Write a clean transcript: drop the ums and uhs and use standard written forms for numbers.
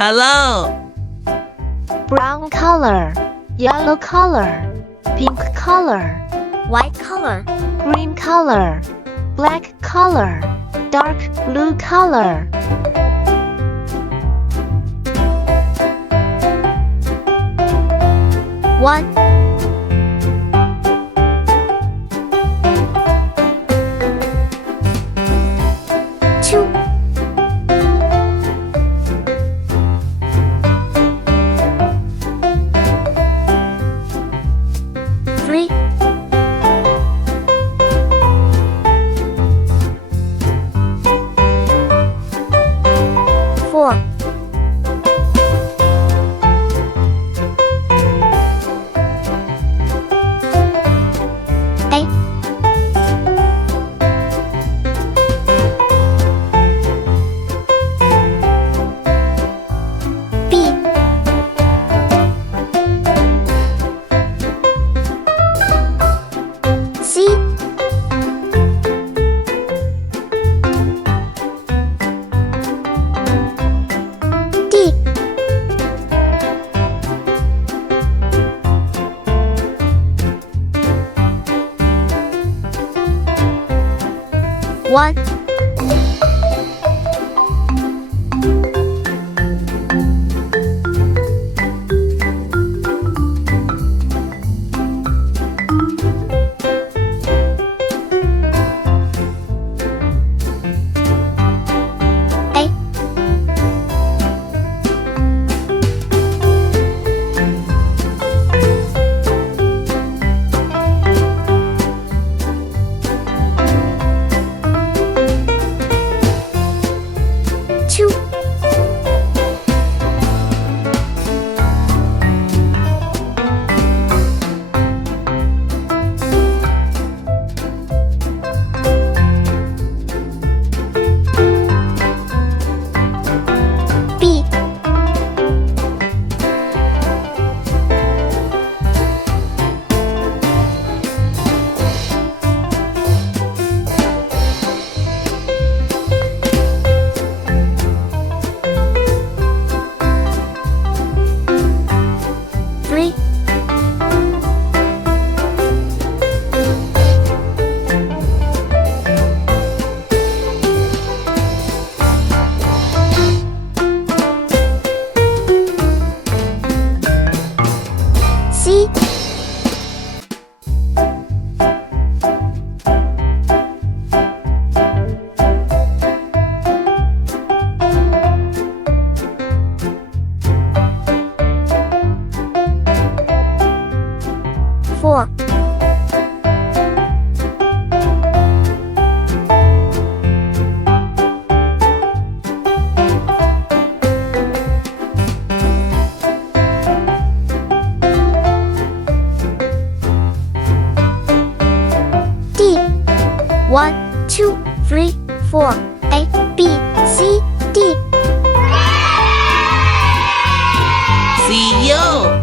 Hello. Brown color, yellow color, pink color, White color. green color, black color, dark blue color. One, two, three, four, eight, B, C, D, one, eight, two, B, three, C, four, D, one, two, three, four, A, B, C, D. See you.